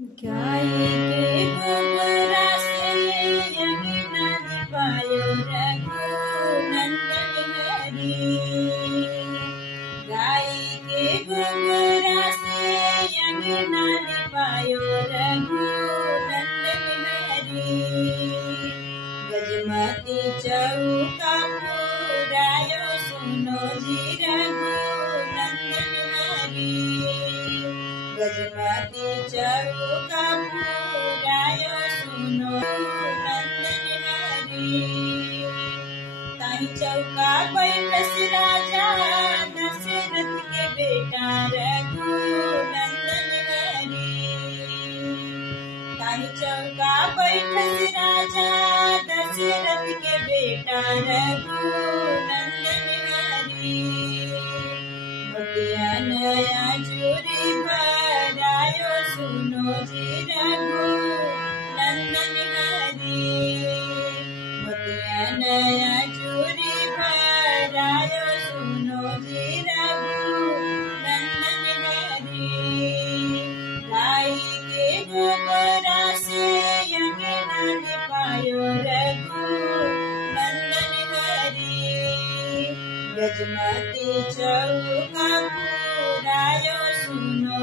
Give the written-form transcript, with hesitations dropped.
गाय के गोबरा से अंगना लिपायो रघुनंदन हरी। गाय के गोबरा से अंगना लिपायो रघुनंदन हरी। गजमती चौका पुरायो सुनो जी रघुनंदन हरी। गजमती चौका पुरायो सुनो नंदन हरी। ताई चौका बैठस राजा दशरथ के बेटा रघुनंदन हरी। ताई चौका बैठस राजा दशरथ के बेटा रघुनंदन हरी। मोतिया नया चूरी भरायो सुनो जी रघुनंदन हरी। मोतिया नया चूरी भरायो सुनो जी रघुनंदन हरी। गाय के गोबरा से अंगना लिपायो रघुनंदन हरी। गजमती चौका पुरायो सुनो।